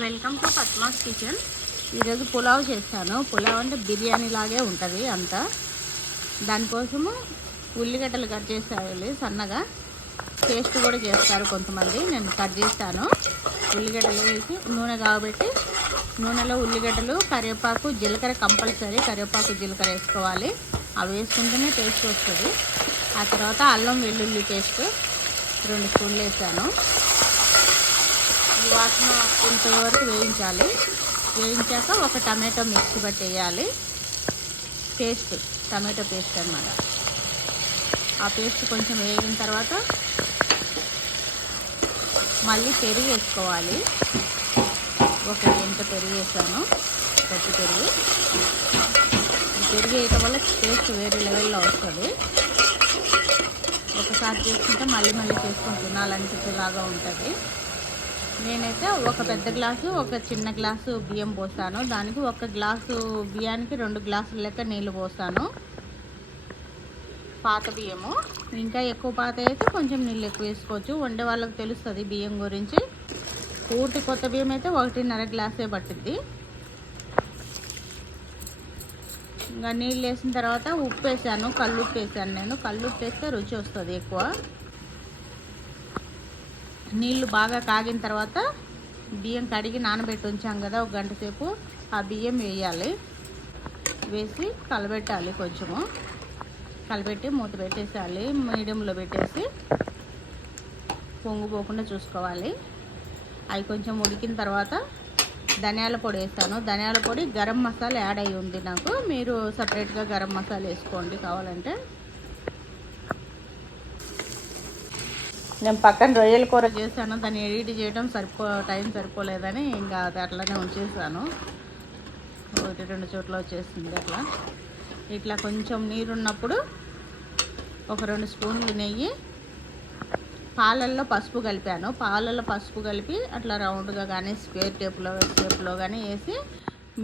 Welcome to Padma's kitchen. ఈరోజు పులావ్ చేస్తాను. పులావ్ అంటే బిర్యానీ లాగే ఉంటుంది అంతా. దానికోసము ఉల్లిగడ్డలు కట్ చేసేయాలి సన్నగా. పేస్ట్ కూడా చేస్తారు కొంతమంది. నేను కట్ చేస్తాను. ఉల్లిగడ్డలు వేసి నూనె కాబట్టి నూనెలో ఉల్లిగడ్డలు, కరివేపాకు, జీలకర్ర కంపల్సరీ. కరివేపాకు జీలకర్ర వేసుకోవాలి. అవి వేసుకుంటేనే టేస్ట్ వస్తుంది. ఆ తర్వాత అల్లం వెల్లుల్లి పేస్ట్ 2 స్పూన్లు వేసాను. వాసన ఇంతవరకు వేయించాలి. వేయించాక ఒక టమాటో మిక్సీ పట్టి వేయాలి. పేస్ట్, టమాటో పేస్ట్ అన్నమాట. ఆ పేస్ట్ కొంచెం వేగిన తర్వాత మళ్ళీ పెరుగు వేసుకోవాలి. ఒక గంట పెరుగు వేసాను, పచ్చి పెరుగు. ఈ పెరుగు వేయటం వల్ల టేస్ట్ వేరే లెవెల్లో వస్తుంది. ఒకసారి చేసుకుంటే మళ్ళీ మళ్ళీ చేసుకొని తినాలనిపించేలాగా ఉంటుంది. నేనైతే ఒక పెద్ద గ్లాసు, ఒక చిన్న గ్లాసు బియ్యం పోస్తాను. దానికి 1 గ్లాసు బియ్యానికి 2 గ్లాసుల లెక్క నీళ్ళు పోస్తాను. పాత బియ్యము. ఇంకా ఎక్కువ పాత అయితే కొంచెం నీళ్ళు ఎక్కువ వేసుకోవచ్చు. వండే వాళ్ళకి తెలుస్తుంది బియ్యం గురించి. పూర్తి కొత్త బియ్యం అయితే 1.5 గ్లాసే పట్టిద్ది. ఇంకా నీళ్ళు వేసిన తర్వాత ఉప్పు వేసాను, కల్లుప్పు వేసాను. నేను కల్లుప్పు వేస్తే రుచి వస్తుంది ఎక్కువ. నీళ్ళు బాగా కాగిన తర్వాత బియ్యం కడిగి నానబెట్టి ఉంచాం కదా, 1 గంట సేపు. ఆ బియ్యం వేయాలి. వేసి కలబెట్టాలి. కొంచెము కలబెట్టి మూత పెట్టేసేయాలి. మీడియంలో పెట్టేసి పొంగిపోకుండా చూసుకోవాలి. అవి కొంచెం ఉడికిన తర్వాత ధనియాల పొడి వేస్తాను. ధనియాల పొడి, గరం మసాలా యాడ్ అయ్యి ఉంది నాకు. మీరు సపరేట్గా గరం మసాలా వేసుకోండి కావాలంటే. నేను పక్కన రొయ్యల కూర చేశాను. దాన్ని ఎడిట్ చేయడం టైం సరిపోలేదని ఇంకా అది అట్లనే ఉంచేసాను. 1-2 చోట్ల వచ్చేసింది అట్లా. ఇట్లా కొంచెం నీరున్నప్పుడు ఒక 2 స్పూన్లు నెయ్యి, పాలల్లో పసుపు కలిపాను. పాలల్లో పసుపు కలిపి అట్లా రౌండ్గా కానీ స్క్వేర్ షేప్లో కానీ వేసి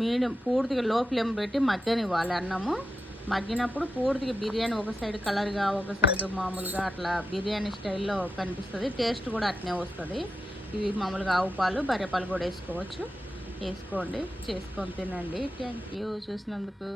మీడియం పూర్తిగా లో ఫ్లేమ్ పెట్టి మగ్గనివ్వాలి అన్నము. మగ్గినప్పుడు పూర్తిగా బిర్యానీ ఒక సైడ్ కలర్గా, ఒక సైడ్ మామూలుగా అట్లా బిర్యానీ స్టైల్లో కనిపిస్తుంది. టేస్ట్ కూడా అట్నే వస్తుంది. ఇవి మామూలుగా ఆవు పాలు, బర్రె పాలు కూడా వేసుకోవచ్చు. వేసుకోండి, చేసుకొని తినండి. థ్యాంక్ యూ చూసినందుకు.